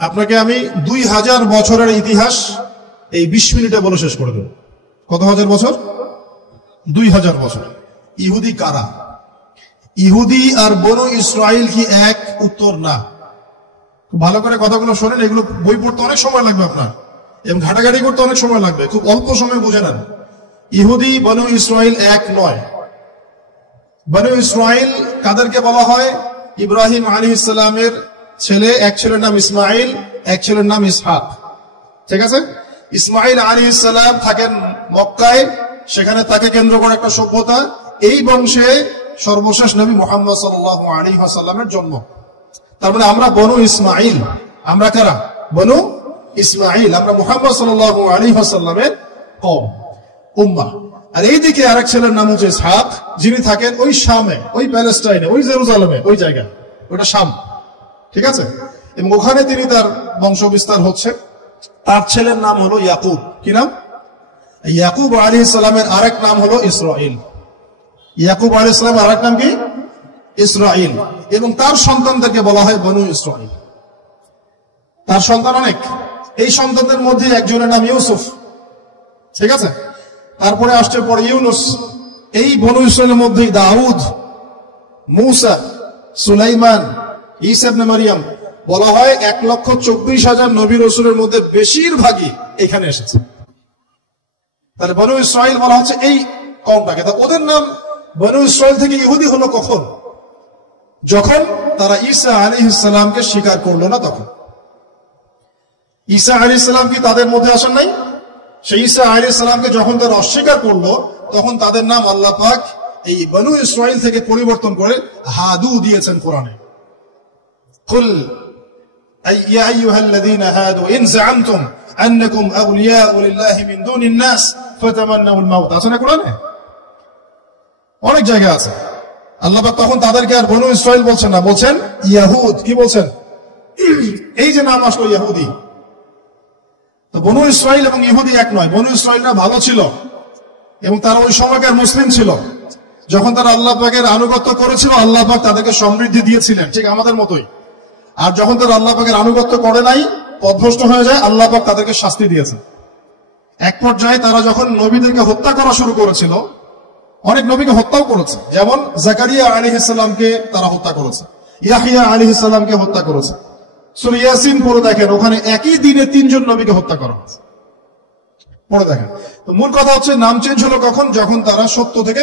আপনাকে আমি 2000 বছরের ইতিহাস এই 20 মিনিটে বলে শেষ করে দেব। কত হাজার বছর? 2000 বছর। ইহুদি কারা? ইহুদি আর বনু ইসরাইল কি এক? উত্তর না। ভালো করে কথাগুলো শোনেন, এগুলো বই পড়তে অনেক সময় লাগবে আপনার, এবং ঘাটাঘাটি করতে অনেক সময় লাগবে, খুব অল্প সময় বুঝে নেন। ইহুদি বনু ইসরাইল এক নয়। বনু ইসরাইল কাদেরকে বলা হয়? ইব্রাহিম আলাইহিস সালামের ছেলে, এক ছেলের নাম ইসমাইল, এক ছেলের নাম ইসহাক। ঠিক আছে? ইসমাইল আলাইহিস সালাম থাকেন মক্কায়, সেখানে তাকে কেন্দ্র করে একটা সভ্যতা। এই বংশে সর্বশেষ নবী মুহাম্মদ সাল্লাল্লাহু আলাইহি ওয়াসাল্লামের জন্ম। তার মানে আমরা বনু ইসমাইল। আমরা কারা? বনু ইসমাইল। আমরা মুহাম্মদ সাল্লাল্লাহু আলাইহি ওয়াসাল্লামের কওম, উম্মাহ। আর এইদিকে আরেক ছেলের নাম হচ্ছে ইসহাক, যিনি থাকেন ওই শামে, ওই প্যালেস্টাইনে, ওই জেরুজালেমে, ওই জায়গায়, ওটা শাম। ঠিক আছে? এবং ওখানে তিনি তার বংশ বিস্তার হচ্ছে। তার ছেলের নাম হলো ইয়াকুব। কি নাম? ইয়াকুব আলাইহিস সালামের আরেক নাম হলো ইসরাইল। ইয়াকুব আলাইহিস সালামের আরেক নাম কি? ইসরাইল। এবং তার সন্তানদেরকে বলা হয় বনু ইসরাইল। তার সন্তান অনেক। এই সন্তানদের মধ্যে একজনের নাম ইউসুফ। ঠিক আছে? তারপরে আসছে পরে ইউনুস। এই বনু ইসরাইলের মধ্যে দাউদ, মূসা, সুলাইমান, ঈসা ইবনে মারিয়াম। বলা হয় 1,24,000 নবী রাসূলের মধ্যে বেশিরভাগই এখানে এসেছে। তাহলে বনু ইসরাইল বলা হচ্ছে এই কওমটাকে। তা ওদের নাম বনু ইসরাইল থেকে ইহুদি হলো কখন? যখন তারা ঈসা আলাইহিস সালামকে স্বীকার করলো না তখন। ঈসা আলাইহিস সালাম কি তাদের মধ্যে আসেন নাই? সেই ঈসা আলাইহিস সালামকে যখন তারা অস্বীকার করলো, তখন তাদের নাম আল্লাহ পাক এই বনু ইসরাইল থেকে পরিবর্তন করে হাদু দিয়েছেন কোরআনে। কুল ইয়া আইয়ুহাল্লাযীনা হাদু ইন যাআমতুম আন্নাকুম আউলিয়াউ লিল্লাহি মিন দুনিন নাস ফাতামান্নাউল মাউত। আছে না কোরআনে? অনেক জায়গা আছে। আল্লাহ পাক তখন তাদেরকে আর বনু ইসরাইল বলছেন না, বলছেন ইয়াহুদ। কি বলছেন? এই যে নাম আসলো ইহুদি। তো বনু ইসরাইল এবং ইহুদি এক নয়। বনু ইসরাইলরা ভালো ছিল এবং তারা ওই সময়কার মুসলিম ছিল। যখন তারা আল্লাহ পাকের আনুগত্য করেছিল, আল্লাহ পাক তাদেরকে সমৃদ্ধি দিয়েছিলেন, ঠিক আমাদের মতোই। আর যখন তারা আল্লাহ পাকের আনুগত্য করে নাই, পথভ্রষ্ট হয়ে যায়, আল্লাহ পাক তাদেরকে শাস্তি দিয়েছেন। এক পর্যায়ে তারা যখন নবীদেরকে হত্যা করা শুরু করেছিল, অনেক নবীকে হত্যাও করেছে। যেমন জাকারিয়া আলাইহিস সালামকে তারা হত্যা করেছে, ইয়াহইয়া আলাইহিস সালামকে হত্যা করেছে। সূরা ইয়াসিন পড়ে দেখেন, ওখানে একই দিনে 3 জন নবীকে হত্যা করা হয়েছে। পড়ে দেখেন। তো মূল কথা হচ্ছে নাম চেঞ্জ হলো কখন? যখন তারা সত্য থেকে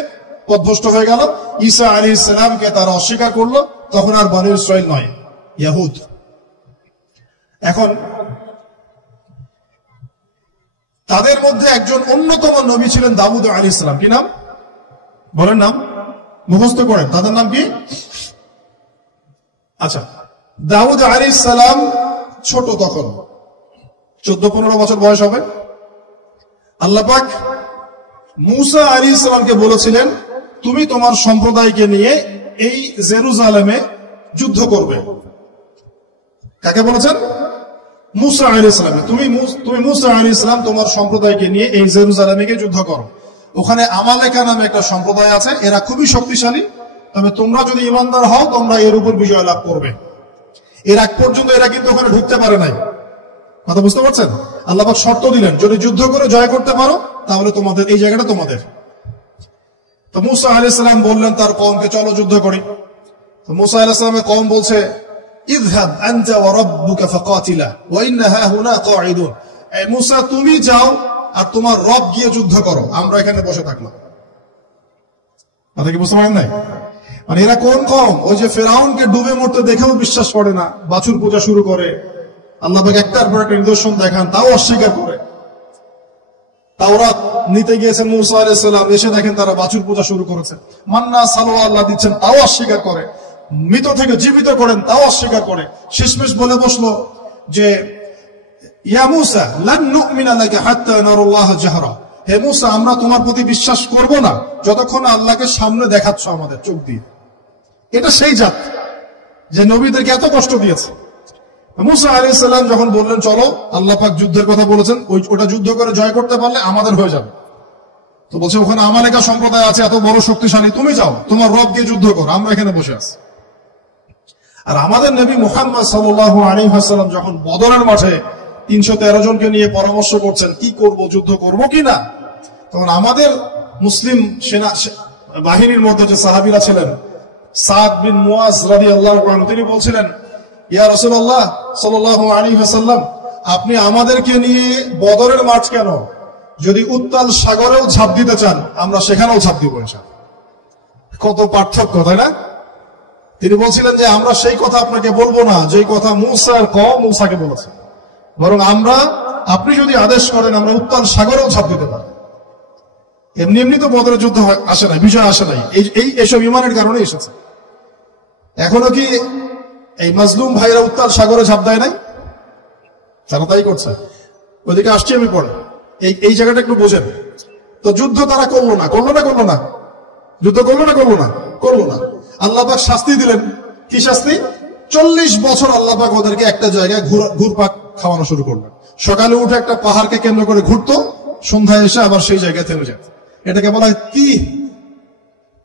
পথভ্রষ্ট হয়ে গেল, ঈসা আলাইহিস সালামকে তারা অস্বীকার করলো, তখন আর বনু ইসরাইল নয়, ইয়াহুদ। এখন তাদের মধ্যে একজন অন্যতম নবী ছিলেন দাউদ আলাইহিস সালাম। কি নাম? বলেন নাম, মুখস্থ করেন। তাদের নাম কি? আচ্ছা, দাউদ আলাইহিস সালাম ছোট, তখন 14-15 বছর বয়স হবে। আল্লাহ পাক মূসা আলাইহিস সালামকে বলেছিলেন, তুমি তোমার সম্প্রদায়কে নিয়ে এই জেরুজালেমে যুদ্ধ করবে। কাকে বলেছেন? মূসা আলাইহিস সালাম। তুমি মূসা আলাইহিস সালাম তোমার সম্প্রদায়কে নিয়ে এই জেরুজালেমে গিয়ে যুদ্ধ করো। ওখানে আমালেকা নামে একটা সম্প্রদায় আছে, এরা খুবই শক্তিশালী। তবে তোমরা যদি ইমানদার হও, তোমরা এর উপর বিজয় লাভ করবে। এর আগ পর্যন্ত এরা কিন্তু ওখানে ঢুকতে পারে নাই। কথা বুঝতে পারছেন? আল্লাহ পাক শর্ত দিলেন, যদি যুদ্ধ করে জয় করতে পারো, তাহলে তোমাদের এই জায়গাটা তোমাদের। তো মূসা আলাইহিস সালাম বললেন তার কওমকে, চলো যুদ্ধ করি। তো মূসা আলাইহিস সালামের কওম বলছে, ইযহাব আনতা ওয়া রাব্বুকা ফাকাতিলা ওয়া ইন্না হাহুনা কাঈদুন। এই মূসা, তুমি যাও আর তোমার রব গিয়ে যুদ্ধ করো, আমরা এখানে বসে থাকলাম। কথা কি বুঝতে পারেন নাই? মানে এরা কোন কওম? ওই যে ফেরাউনকে ডুবে মরতে দেখেও বিশ্বাস করে না, বাছুর পূজা শুরু করে। আল্লাহ পাক একটার পর একটা নিদর্শন দেখান, তাও অস্বীকার করে। তাওরাত নিতে গিয়েছেন মূসা আলাইহিস সালাম, এসে দেখেন তারা বাছুর পূজা শুরু করেছে। মান্না সালোয়া আল্লাহ দিচ্ছেন, তাও অস্বীকার করে। মৃত থেকে জীবিত করেন, তাও অস্বীকার করে। শেষমেশ বলে বসলো যে, ইয়া মূসা লান নুমিনা লাকা হাত্তা নারাল্লাহ জাহরা। হে মূসা, আমরা তোমার প্রতি বিশ্বাস করব না যতক্ষণ আল্লাহকে সামনে দেখাচ্ছ আমাদের চোখ দিয়ে। এটা সেই জাত যে নবীদেরকে এত কষ্ট দিয়েছে। মূসা আলাইহিস সালাম যখন বললেন চলো, আল্লাহ পাক যুদ্ধের কথা বলেছেন, ওটা যুদ্ধ করে জয় করতে পারলে আমাদের হয়ে যাবে। তো বলছে ওখানে আমালেকা সম্প্রদায় আছে এত বড় শক্তিশালী, তুমি যাও তোমার রব দিয়ে যুদ্ধ করো, আমরা এখানে বসে আছি। আর আমাদের নবী মুহাম্মদ সাল্লাল্লাহু আলাইহি ওয়াসাল্লাম যখন বদরের মাঠে 313 জনকে নিয়ে পরামর্শ করছেন কি করব, যুদ্ধ করব কিনা, তখন আমাদের মুসলিম সেনা বাহিনীর মধ্যে যে সাহাবীরা ছিলেন, সাদ বিন মুয়াজ রাদিয়াল্লাহু আনহু, তিনি বলছিলেন, ইয়া রাসূলুল্লাহ সাল্লাল্লাহু আলাইহি ওয়াসাল্লাম, আপনি আমাদেরকে নিয়ে বদরের মাঠ কেন, যদি উত্তাল সাগরেও ঝাঁপ দিতে চান আমরা সেখানেও ঝাঁপ দিব ইনশাআল্লাহ। কত পার্থক্য, তাই না? তিনি বলছিলেন যে আমরা সেই কথা আপনাকে বলবো না যেই কথা মূসার কওম মূসাকে বলেছে, বরং আপনি যদি আদেশ করেন আমরা উত্তাল সাগরেও ঝাঁপ দিতে পারি। এমনি এমনি তো বদরের যুদ্ধ আসে নাই, বিজয় আসে নাই, এইসব ইমানের কারণে এসেছে। এখনো কি এই মাজলুম ভাইরা উত্তাল সাগরে ঝাঁপ দেয় নাই? তারা তাই করছে। ওইদিকে আসছি আমি পরে, এই জায়গাটা একটু বোঝেন। তো যুদ্ধ তারা করলো না, যুদ্ধ করলো না। আল্লাহ পাক শাস্তি দিলেন। কি শাস্তি? 40 বছর আল্লাহ পাক ওদেরকে একটা জায়গায় ঘুরপাক খাওয়ানো শুরু করলেন। সকালে উঠে একটা পাহাড়কে কেন্দ্র করে ঘুরতো, সন্ধ্যায় এসে আবার সেই জায়গায় থেমে যেত। এটাকে বলা হয়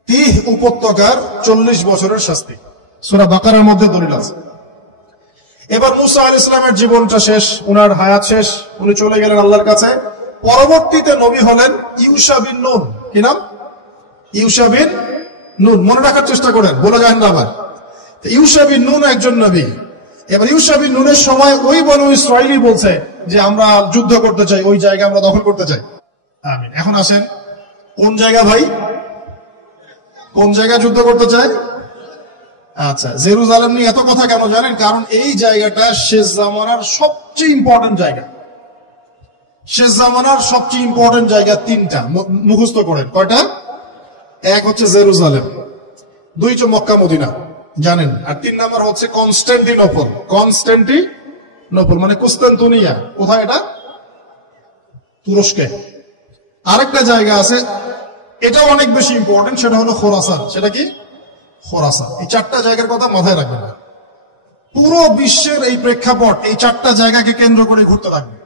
তিহ উপত্যকার 40 বছরের শাস্তি। সূরা বাকারার মধ্যে দলিল আছে। এবার মূসা আলাইহিস সালামের জীবনটা শেষ, উনার হায়াত শেষ, উনি চলে গেলেন আল্লাহর কাছে। পরবর্তীতে নবী হলেন ইউশা বিন নুন। কি নাম? ইউশা বিন নুন। মনে রাখার চেষ্টা করেন, বলে যায় না আবার। ইউশা বিন নুন একজন নবী। এবার ইউশা বিন নুনের সময় ওই বনু ইসরাঈলী বলছে যে আমরা যুদ্ধ করতে চাই, ওই জায়গা আমরা দখল করতে চাই। আমিন। এখন আসেন, কোন জায়গা ভাই? কোন জায়গা যুদ্ধ করতে চায়? আচ্ছা, জেরুজালেম নিয়ে এত কথা কেন জানেন? কারণ এই জায়গাটা শেষ জামানার সবচেয়ে ইম্পর্টেন্ট জায়গা। শেষ জামানার সবচেয়ে ইম্পর্টেন্ট জায়গা 3টা, মুখস্থ করেন। কয়টা? এক হচ্ছে জেরুজালেম, 2 হচ্ছে মক্কা মদিনা, জানেন, আর 3 নাম্বার হচ্ছে কনস্ট্যান্টিনোপল মানে কুস্তান্তনিয়া। কোথায় এটা? তুরস্কে। আরেকটা জায়গা আছে, এটাও অনেক বেশি ইম্পর্টেন্ট, সেটা হলো খোরাসান। সেটা কি? খোরাসান। এই 4টা জায়গার কথা মাথায় রাখবেন। পুরো বিশ্বের এই প্রেক্ষাপট এই 4টা জায়গাকে কেন্দ্র করে ঘুরতে থাকবে,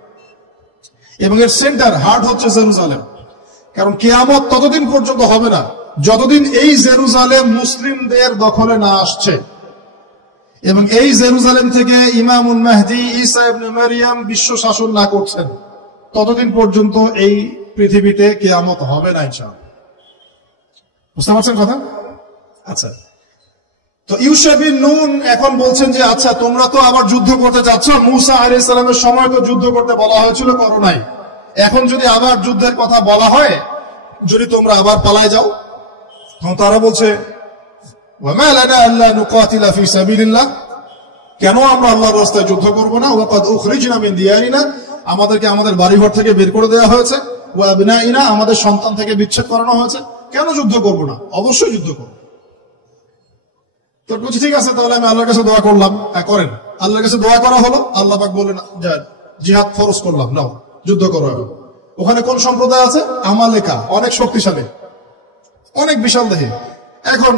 এবং এর সেন্টার হার্ট হচ্ছে জেরুজালেম। কারণ কিয়ামত ততদিন পর্যন্ত হবে না যতদিন এই জেরুজালেম মুসলিমদের দখলে না আসছে, এবং এই জেরুজালেম থেকে ইমামুল মাহদী ঈসা ইবনে মারইয়াম বিশ্ব শাসন না করছেন, ততদিন পর্যন্ত এই পৃথিবীতে কিয়ামত হবে না ইনশাআল্লাহ। বুঝতে পারছেন কথা? আচ্ছা, তো ইউশা বিন নুন এখন বলছেন যে আচ্ছা তোমরা তো আবার যুদ্ধ করতে যাচ্ছ, মূসা আলাইহিস সালামের সময় তো যুদ্ধ করতে বলা হয়েছিল, করো নাই। এখন যদি আবার যুদ্ধের কথা বলা হয়, যদি তোমরা আবার পালায় যাও, তখন তারা বলছে ওয়ামা লানা আল্লা নুকাতিলা ফি সাবিলিল্লাহ, কেন আমরা আল্লাহর রাস্তায় যুদ্ধ করব না? ওয়াকাদ উখরিজনা মিন দিয়ারিনা, আমাদেরকে আমাদের বাড়িঘর থেকে বের করে দেওয়া হয়েছে, ওয়া আবনাইনা, আমাদের সন্তান থেকে বিচ্ছেদ করানো হয়েছে, কেন যুদ্ধ করব না? অবশ্যই যুদ্ধ করব। তো বলছি ঠিক আছে, তাহলে আমি আল্লাহর কাছে দোয়া করলাম। হ্যাঁ করেন। আল্লাহর কাছে দোয়া করা হলো, আল্লাহ পাক বললেন জিহাদ ফরজ করলাম, নাও যুদ্ধ করো। এখন ওখানে কোন সম্প্রদায় আছে? আমালেকা, অনেক শক্তিশালী, অনেক বিশাল দেহে। এখন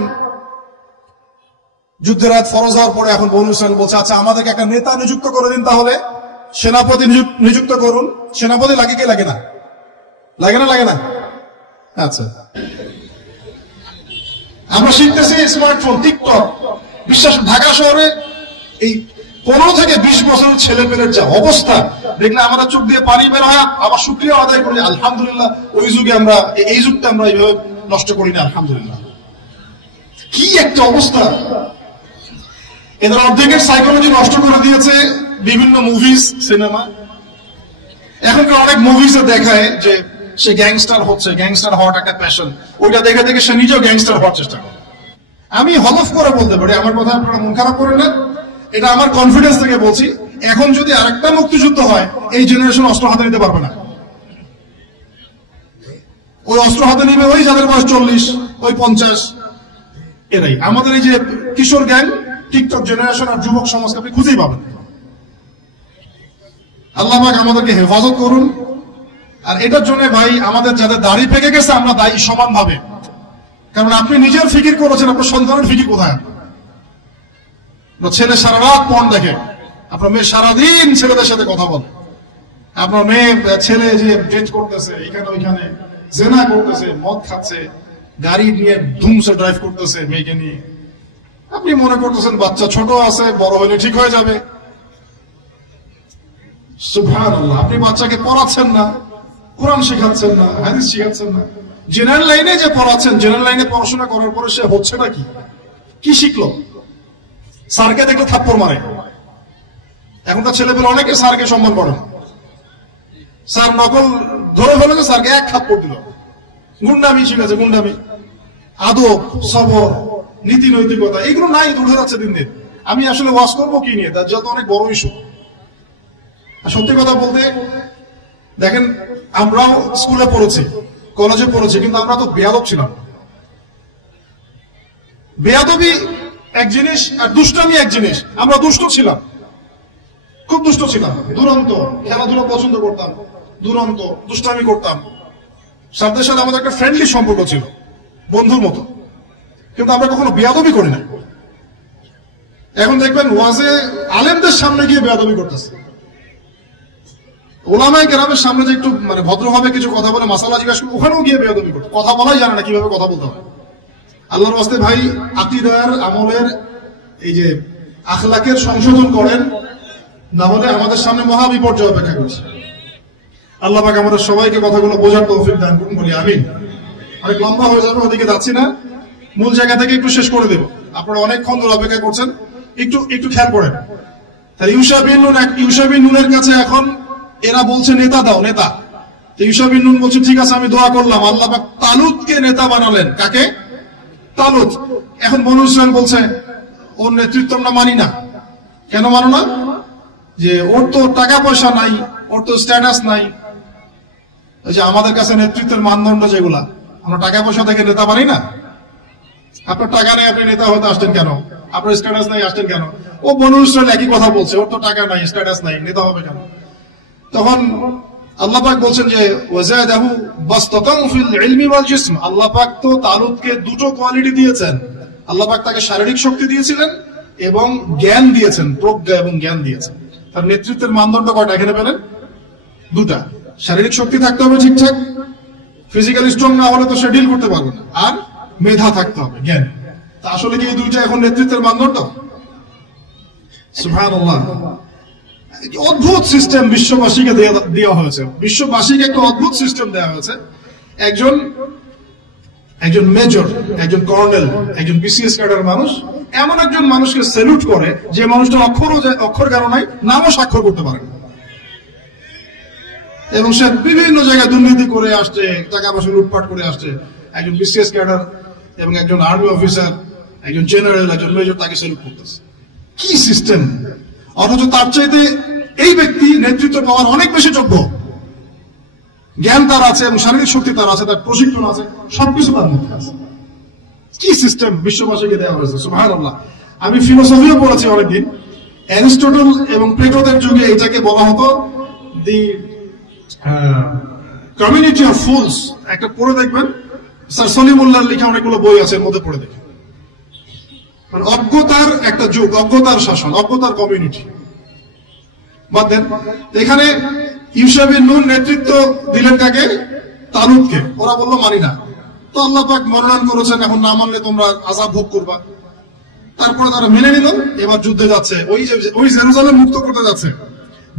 যুদ্ধের রাত ফরজ হওয়ার পরে এখন বনু ইসরাঈল বলছে আচ্ছা আমাদেরকে একটা নেতা নিযুক্ত করে দিন, তাহলে সেনাপতি নিযুক্ত করুন। সেনাপতি লাগে কি লাগে না? লাগে না? আচ্ছা, আমরা শিখতেছি স্মার্টফোন, টিকটক। বিশ্বাস, ঢাকা শহরে এই 15 থেকে 20 বছরের ছেলে পেলের যা অবস্থা দেখলে আমাদের চোখ দিয়ে পানি বের হয়। আবার শুকরিয়া আদায় করি আলহামদুলিল্লাহ, ওই যুগে আমরা, এই যুগটা আমরা এইভাবে নষ্ট করি না আলহামদুলিল্লাহ। কি একটা অবস্থা! এদের অর্ধেকের সাইকোলজি নষ্ট করে দিয়েছে বিভিন্ন মুভিজ, সিনেমা। এখনকার অনেক মুভিজে দেখায় যে সে গ্যাংস্টার হচ্ছে, গ্যাংস্টার হওয়াটা একটা প্যাশন। ওইটা দেখে দেখে সে নিজেও গ্যাংস্টার হওয়ার চেষ্টা করে। আমি হলফ করে বলতে পারি, আমার কথা আপনারা মন খারাপ করেন না, এটা আমার কনফিডেন্স থেকে বলছি, এখন যদি আরেকটা মুক্তিযুদ্ধ হয়, এই জেনারেশন অস্ত্র হাতে নিতে পারবে না। ওই অস্ত্র হাতে নিবে ওই যাদের বয়স 40, ওই 50, এরাই। আমাদের এই যে কিশোর গ্যাং, টিকটক জেনারেশন আর যুবক সমাজকে আপনি খুঁজেই পাবেন। আল্লাহ পাক আমাদেরকে হেফাজত করুন। আর এটার জন্য ভাই আমাদের যাদের দাড়ি পেকে গেছে আমরা দায়ী সমানভাবে। কারণ আপনি নিজের ফিকির করেছেন, আপনার সন্তানের ফিকির কোথায়? ছেলে সারা রাত পর্ন দেখে, আপনার মেয়ে সারাদিন ছেলেদের সাথে কথা বলে, আপনার মেয়ে ছেলে যে ডেট করতেছে এখানে ওইখানে, জেনা করতেছে, মদ খাচ্ছে, গাড়ি নিয়ে ধুমসে ড্রাইভ করতেছে মেয়েকে নিয়ে। আপনি মনে করতেছেন বাচ্চা ছোট আছে, বড় হলে ঠিক হয়ে যাবে। সুবহানাল্লাহ, আপনি বাচ্চাকে পড়াচ্ছেন না, কোরআন শেখাচ্ছেন না, হাদিস শেখাচ্ছেন না। জেনারেল লাইনে যে পড়াচ্ছেন, জেনারেল লাইনে পড়াশোনা করার পরে সে হচ্ছে না কি শিখলো? স্যারকে দেখলে থাপ্পড় মারে। এখনকার ছেলেপেলে অনেকে স্যারকে সম্মান করে না। স্যার নকল ধরে ফেলে যে স্যারকে এক থাপ্পড় দিল। গুন্ডামি শিখেছে, গুন্ডামি, আদব, সবর, নীতি নৈতিকতা এগুলো নাই, উঠে যাচ্ছে দিন দিন। আমি আসলে ওয়াজ করবো কি নিয়ে, তার যত অনেক বড় ইস্যু। সত্যি কথা বলতে দেখেন, আমরাও স্কুলে পড়েছি, কলেজে পড়েছি, কিন্তু আমরা তো বেয়াদব ছিলাম। বেয়াদবি এক জিনিস আর দুষ্টামি এক জিনিস। আমরা দুষ্ট ছিলাম, খুব দুষ্ট ছিলাম, দুরন্ত, খেলাধুলা পছন্দ করতাম, দুরন্ত, দুষ্টামি করতাম। সাথে সাথে আমাদের একটা ফ্রেন্ডলি সম্পর্ক ছিল, বন্ধুর মতো, কিন্তু আমরা কখনো বেয়াদবি করি না। এখন দেখবেন ওয়াজে আলেমদের সামনে গিয়ে বেয়াদবি করতেছে। ওলামায়ে কেরামের সামনে যে একটু মানে ভদ্রভাবে কিছু কথা বলে মাসালা জিজ্ঞাসা করে, ওখানেও গিয়ে বেয়াদবি করতে, কথা বলাই জানে না কিভাবে কথা বলতে হয়। আল্লাহর ওয়াস্তে ভাই, আকীদার, আমলের, এই যে আখলাকের সংশোধন করেন, না হলে আমাদের সামনে মহা বিপর্যয় অপেক্ষা করছে। আল্লাহ পাক আমাদের সবাইকে কথাগুলো বোঝার তৌফিক দান করুন, বলি আমিন। অনেক লম্বা হয়ে যাবে, ওদিকে যাচ্ছি না, মূল জায়গা থেকে একটু শেষ করে দেব। আপনারা অনেকক্ষণ ধরে অপেক্ষা করছেন, একটু খেয়াল করেন। তাহলে ইউশা বিন নুনের কাছে এখন এরা বলছে নেতা দাও, নেতা। ইউশা বিন নুন বলছে ঠিক আছে, আমি দোয়া করলাম। আল্লাহ পাক তালুতকে নেতা বানালেন। কাকে? তালুত। এখন বনু ইসরাইল বলছে ওর নেতৃত্ব আমরা মানি না। কেন মানো না? যে ওর তো টাকা পয়সা নাই, ওর তো স্ট্যাটাস নাই। ওই যে আমাদের কাছে নেতৃত্বের মানদণ্ড যেগুলা, আমরা টাকা পয়সা থেকে নেতা মানি না। আপনার টাকা নেই, আপনি নেতা হতে আসছেন কেন? আপনার স্ট্যাটাস নাই, আসছেন কেন? ও বনু ইসরাইল একই কথা বলছে, ওর তো টাকা নাই, স্ট্যাটাস নাই, নেতা হবে কেন? তখন আল্লাহ পাক বলছেন যে ওয়াজাদাহু বাসতাতান ফিল ইলমি ওয়াল জিসম। আল্লাহ পাক তো তালুতকে দুটো কোয়ালিটি দিয়েছেন। আল্লাহ পাক তাকে শারীরিক শক্তি দিয়েছিলেন এবং জ্ঞান দিয়েছেন, প্রজ্ঞা এবং জ্ঞান দিয়েছেন। তার নেতৃত্বের মানদণ্ড কয়টা এখানে পেলেন? দুটা। শারীরিক শক্তি থাকতে হবে ঠিকঠাক, ফিজিক্যালি স্ট্রং না হলে তো সে ডিল করতে পারবে না, আর মেধা থাকতে হবে, জ্ঞান। তা আসলে কি এই দুইটা এখন নেতৃত্বের মানদণ্ড? সুবহানাল্লাহ। অদ্ভুত সিস্টেম বিশ্ববাসীকে দেওয়া হয়েছে, বিশ্ববাসীকে একটা অদ্ভুত সিস্টেম দেওয়া হয়েছে। একজন মেজর, একজন কর্নেল, একজন বিসিএস ক্যাডার মানুষ এমন একজন মানুষকে স্যালুট করে যে মানুষটা অক্ষর জ্ঞান নাই, নামও স্বাক্ষর করতে পারে না, এবং সে বিভিন্ন জায়গায় দুর্নীতি করে আসছে, টাকা পয়সা লুটপাট করে আসছে। একজন বিসিএস ক্যাডার এবং একজন আর্মি অফিসার, একজন জেনারেল, একজন মেজর তাকে স্যালুট করতেছে। কি সিস্টেম! অথচ তার চাইতে এই ব্যক্তি নেতৃত্ব পাওয়ার অনেক বেশি যোগ্য। জ্ঞান তার আছে এবং শারীরিক শক্তি তার আছে, তার প্রশিক্ষণ আছে, সবকিছু তার মধ্যে আছে। কি সিস্টেম বিশ্ববাসীকে দেওয়া হয়েছে! সুবহানাল্লাহ। আমি ফিলোসফিও পড়েছি অনেকদিন। অ্যারিস্টটল এবং প্লেটোদের যুগে এটাকে বলা হতো দি কমিউনিটি অফ ফুলস। একটা পড়ে দেখবেন, স্যার সলিমুল্লাহর লেখা অনেকগুলো বই আছে, এর মধ্যে পড়ে দেখেন। মানে অজ্ঞতার একটা যুগ, অজ্ঞতার শাসন, অজ্ঞতার কমিউনিটি। বাদ দেন, এখানে ইউশা বিন নুন নেতৃত্ব দিলেন কাকে? তালুতকে। ওরা বললো মানি না। তো আল্লাহ পাক মনোনয়ন করেছেন, এখন না মানলে তোমরা আযাব ভোগ করবা। তারপরে তারা মেনে নিল, এবার যুদ্ধে যাচ্ছে। ওই জেরুজালেম মুক্ত করতে যাচ্ছে।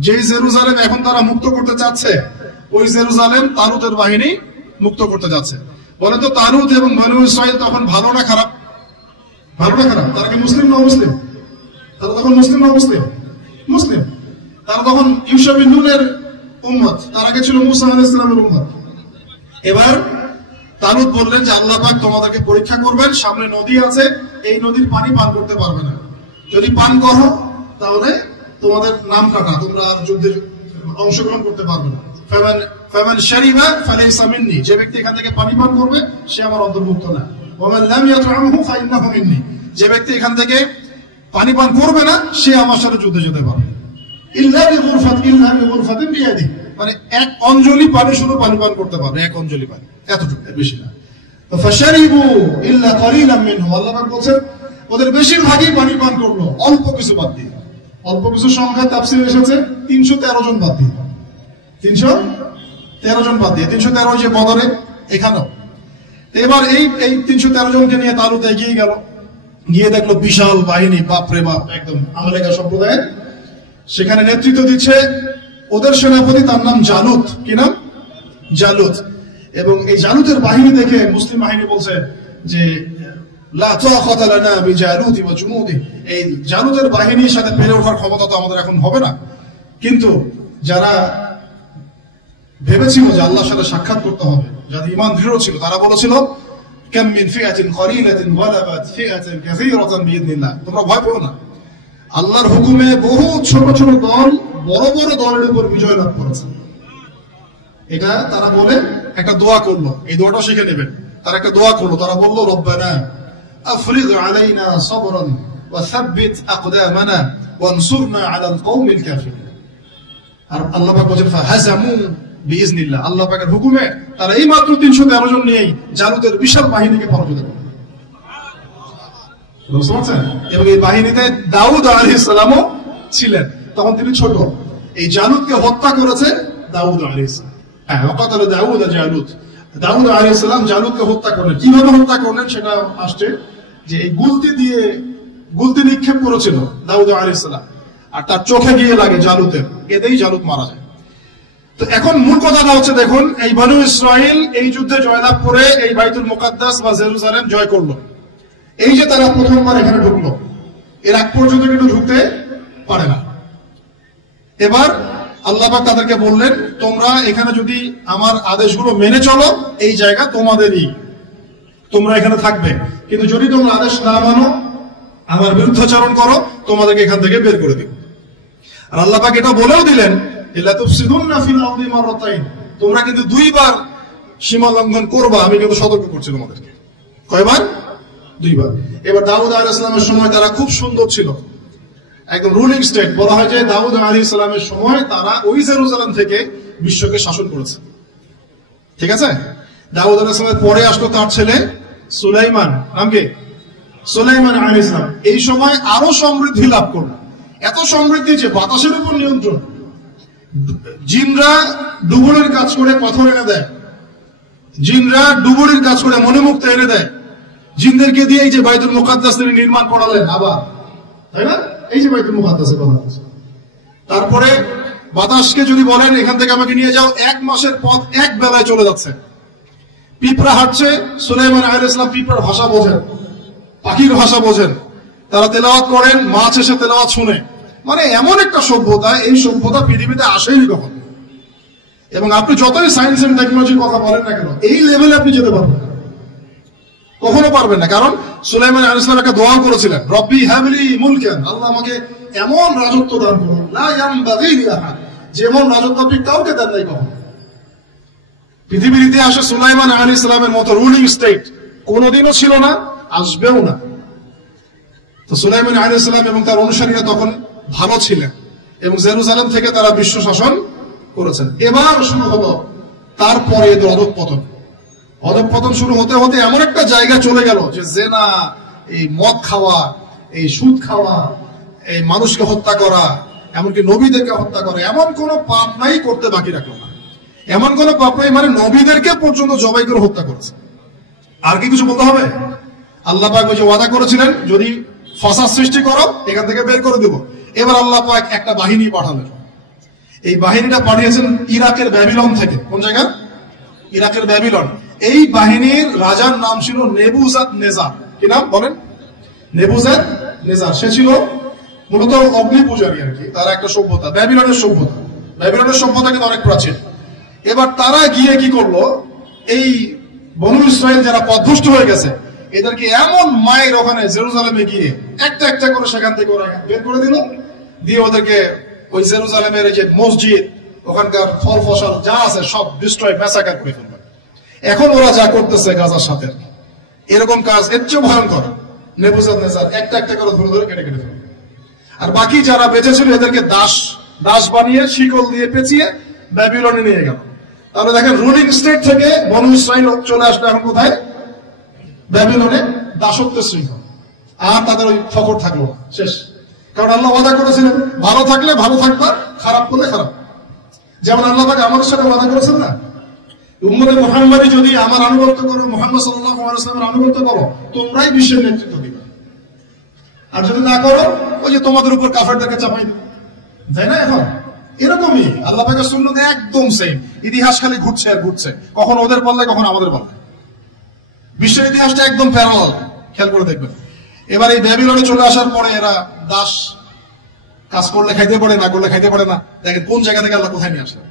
যেই জেরুজালেম এখন তারা মুক্ত করতে চাচ্ছে, ওই জেরুজালেম তালুতের বাহিনী মুক্ত করতে যাচ্ছে। বলে তো তালুত এবং বনু ইসরাইল তখন ভালো না খারাপ? ভালো না খারাপ? তারা কি মুসলিম না অমুসলিম? তারা তখন মুসলিম না অমুসলিম? মুসলিম। তারা তখন ইউশা বিন নুনের উম্মত, তার আগে ছিল মূসা আলাইহিস সালামের উম্মত। এবার তালুত বললেন যে আল্লাহ পাক তোমাদেরকে পরীক্ষা করবেন, সামনে নদী আছে, এই নদীর পানি পান করতে পারবে না। যদি পান করো তাহলে তোমাদের নাম কাটা, তোমরা আর যুদ্ধে অংশগ্রহণ করতে পারবে না। ফামান শারিবা ফালাইসা মিন্নি, যে ব্যক্তি এখান থেকে পানি পান করবে সে আমার অন্তর্ভুক্ত না। ওয়া লাম ইয়াত'আমহু ফাইন্নাহু মিন্নি, যে ব্যক্তি এখান থেকে পানি পান করবে না সে আমার সাথে যুদ্ধে যেতে পারবে। ইল্লা বিগুরফাতিন বিয়াদি, মানে এক অঞ্জলি পানি শুধু পানি পান করতে পারবে, এক অঞ্জলি পানি, এতটুকু, বেশি না। ফাশারিবু ইল্লা কলিলাম মিনহু, আল্লাহ পাক বলেন ওদের বেশিরভাগই পানি পান করলো, অল্প কিছু বাদ দিয়ে। অল্প কিছু সংখ্যা তাফসীরে এসেছে 313 জন বাদ দিয়ে, 313 জন বাদ দিয়ে, 313 যে বদরে, এখানেও। এবার এই 313 জনকে নিয়ে তালুত এগিয়ে গেল। গিয়ে দেখলো বিশাল বাহিনী, বাপরে বাপ, একদম আমালেকা সম্প্রদায়ের। সেখানে নেতৃত্ব দিচ্ছে ওদের সেনাপতি, তার নাম জালুত। কি নাম? জালুত। এবং এই জালুতের বাহিনী দেখে মুসলিম বাহিনী বলছে যে লা তাকাতা লানা বিজালুতি ওয়া জুনুদি, এই জালুতের বাহিনীর সাথে পেরে ওঠার ক্ষমতা তো আমাদের এখন হবে না। কিন্তু যারা ভেবেছিল যে আল্লাহর সাথে সাক্ষাৎ করতে হবে, যাদের ঈমান দৃঢ় ছিল, তারা বলেছিল কাম মিন ফিআতিন কলিলাতিন গালাবাত ফিআতান কাসীরাতান বিইذنিল্লাহ, তোমরা ভয় পেও না, আল্লাহর হুকুমে বহু ছোট ছোট দল বড় বড় দলের উপর বিজয় লাভ করেছে। এটা তারা বলে একটা দোয়া করলো, এই দোয়াটা শিখে নেবেন। তারা একটা দোয়া করলো, তারা বলল রব্বানা আফরিগ আলাইনা সাবরান ওয়া সাব্বিত আকদামানা ওয়ানসুরনা আলাল কওমিল কাফিরিন। আর আল্লাহ পাক বলেন ফাহাজামু বিইذনিল্লাহ, আল্লাহ পাকের হুকুমে তারা এই মাত্র 313 জন নিয়েই জালুতের বিশাল বাহিনীকে পরাজিত করে। বুঝতে পারছেন? এবং এই বাহিনীতে দাউদ আলাইহিস সালামও ছিলেন, তখন তিনি ছোট। এই জালুতকে হত্যা করেছে দাউদ আলাইহিস সালাম। হ্যাঁ, ওয়াকাতাল দাউদ জালুত, দাউদ আলাইহিস সালাম জালুতকে হত্যা করলেন। কিভাবে হত্যা করলেন সেটা আসছে, যে এই গুলতি নিক্ষেপ করেছিল দাউদ আলাইহিস সালাম, আর তার চোখে গিয়ে লাগে জালুতের, এতেই জালুত মারা যায়। তো এখন মূল কথাটা হচ্ছে, দেখুন এই বনু ইসরাইল এই যুদ্ধে জয়লাভ করে এই বাইতুল মুকাদ্দাস বা জেরুজালেম জয় করলো। এই যে তারা প্রথমবার এখানে ঢুকলো, এর আগ পর্যন্ত কিন্তু ঢুকতে পারে না। এবার আল্লাহ পাক তাদেরকে বললেন, তোমরা এখানে যদি আমার আদেশগুলো মেনে চলো, এই জায়গা তোমাদেরই, তোমরা এখানে থাকবে। কিন্তু যদি তোমরা আদেশ না মানো, আমার বিরুদ্ধাচরণ করো, তোমাদেরকে এখান থেকে বের করে দিব। আর আল্লাহ পাক এটা বলেও দিলেন, ইল্লা তুফসিদুনা ফিল আরদি মাররাতাইন, তোমরা কিন্তু দুইবার সীমা লঙ্ঘন করবা, আমি কিন্তু সতর্ক করছি তোমাদেরকে। কয়বার? দুইবার। এবার দাউদ আলাইহিস সালামের সময় তারা খুব সুন্দর ছিল, একদম রুলিং স্টেট। বলা হয় যে দাউদ আলাইহিস সালামের সময় তারা ওই জেরুজালেম থেকে বিশ্বকে শাসন করেছে। ঠিক আছে? দাউদ আলাইহিস সালামের পরে আসলো তার ছেলে সুলাইমান, নাম কি? সুলাইমান আলাইহিস সালাম। এই সময় আরো সমৃদ্ধি লাভ করলো, এত সমৃদ্ধি যে বাতাসের উপর নিয়ন্ত্রণ। জিনরা ডুবুরির কাজ করে পাথর এনে দেয়, জিনরা ডুবুরির কাজ করে মণিমুক্ত এনে দেয়। জিনদেরকে দিয়ে এই যে বাইতুল মুকাদ্দাস তিনি নির্মাণ করালেন আবার, তাই না? এই যে বাইতুল মুকাদ্দাসের কথা। তারপরে বাতাসকে যদি বলেন এখান থেকে আমাকে নিয়ে যাও, 1 মাসের পথ এক বেলায় চলে যাচ্ছে। পিঁপড়া হাঁটছে, সুলাইমান আলাইহিস সালাম পিঁপড়ার ভাষা বোঝেন, পাখির ভাষা বোঝেন। তারা তেলাওয়াত করেন, মাছ এসে তেলাওয়াত শুনে। মানে এমন একটা সভ্যতা, এই সভ্যতা পৃথিবীতে আসেনি কখন। এবং আপনি যতই সায়েন্স এন্ড টেকনোলজির কথা বলেন না কেন, এই লেভেলে আপনি যেতে পারবেন না, কখনো পারবেন না। কারণ সুলাইমান আলাইহিস সালাম একটা দোয়া করেছিলেন, রব্বি হাবলি মুলকান, আল্লাহ আমাকে এমন রাজত্ব দান করুন, লা ইয়ানবাগি লি আহাদ, যেমন রাজত্ব আপনি কাউকে দেন নাই কখনো। পৃথিবীর ইতিহাসে সুলাইমান আলাইহিস সালামের মতো রুলিং স্টেট কোনোদিনও ছিল না, আসবেও না। তো সুলাইমান আলাইহিস সালাম এবং তার অনুসারীরা তখন ভালো ছিলেন এবং জেরুজালেম থেকে তারা বিশ্ব শাসন করেছেন। এবার শুরু হলো তারপরে এদের অধঃপতন শুরু হতে হতে এমন একটা জায়গা চলে গেল যে জেনা, এই মদ খাওয়া, এই সুদ খাওয়া, এই মানুষকে হত্যা করা, এমনকি নবীদেরকে হত্যা করা, এমন কোন পাপ নাই করতে বাকি রাখলো না। এমন কোন পাপ নাই মানে নবীদেরকে পর্যন্ত জবাই করে হত্যা করেছে। আর কি কিছু বলতে হবে? আল্লাহ পাক ওই যে ওয়াদা করেছিলেন, যদি ফাসাদ সৃষ্টি করো এখান থেকে বের করে দেব। এবার আল্লাহ পাক একটা বাহিনী পাঠালেন। এই বাহিনীটা পাঠিয়েছেন ইরাকের ব্যাবিলন থেকে। কোন জায়গা? ইরাকের ব্যাবিলন। এই বাহিনীর রাজার নাম ছিল নেবুজাদ নেজার। কি নাম বলেন? নেবুজাদ নেজার। সে ছিল মূলত অগ্নি পূজারী আর কি। তারা একটা সভ্যতা, ব্যাবিলনের সভ্যতা। ব্যাবিলনের সভ্যতা কিন্তু অনেক প্রাচীন। এবার তারা গিয়ে কি করলো, এই বনু ইসরাইল যারা পথভ্রষ্ট হয়ে গেছে, এদেরকে এমন মায়ের ওখানে জেরুজালেমে গিয়ে একটা একটা করে সেখান থেকে ওরা বের করে দিল, দিয়ে ওদেরকে ওই জেরুজালেমের এই যে মসজিদ, ওখানকার ফল ফসল যা আছে সব ডিস্ট্রয়, ম্যাসাকার করে ফেলবে। এখন ওরা যা করতেছে গাজার সাথে, এরকম কাজ এর চেয়ে ভয়ঙ্কর। নেবুজাদ নেজার একটা একটা করে ধরে ধরে কেটে কেটে ফেলবে। আর বাকি যারা বেঁচে ছিল এদেরকে দাস বানিয়ে শিকল দিয়ে পেঁচিয়ে ব্যাবিলনে নিয়ে গেল। তাহলে দেখেন, রুলিং স্টেট থেকে বনু ইসরাইল চলে আসলে এখন কোথায়? ব্যাবিলনে, দাসত্বের শৃঙ্খল। আর তাদের ওই ফকর থাকলো না, শেষ। কারণ আল্লাহ ওয়াদা করেছিলেন, ভালো থাকলে ভালো থাকবা, খারাপ করলে খারাপ। যেমন আল্লাহ পাক আমাদের সাথে ওয়াদা করেছেন না, উম্মতে মুহাম্মাদি যদি আমার আনুগত্য করো, মুহাম্মদ সাল্লাল্লাহু আলাইহি ওয়াসাল্লামের আনুগত্য করো, তোমরাই বিশ্বের নেতৃত্ব দিবে। আর যদি না করো, ওই যে তোমাদের উপর কাফেরদেরকে চাপাই দেবে, তাই না? এখন এরকমই আল্লাহ পাকের সুন্নাত একদম সেম। ইতিহাস খালি ঘুরছে আর ঘুরছে, কখন ওদের পাল্লায় কখন আমাদের পাল্লায়। বিশ্বের ইতিহাসটা একদম প্যারালাল, খেয়াল করে দেখবেন। এবার এই ব্যাবিলনে চলে আসার পরে এরা দাস, কাজ করলে খাইতে পারে, না করলে খাইতে পারে না। দেখেন কোন জায়গা থেকে আল্লাহ কোথায় নিয়ে আসলেন।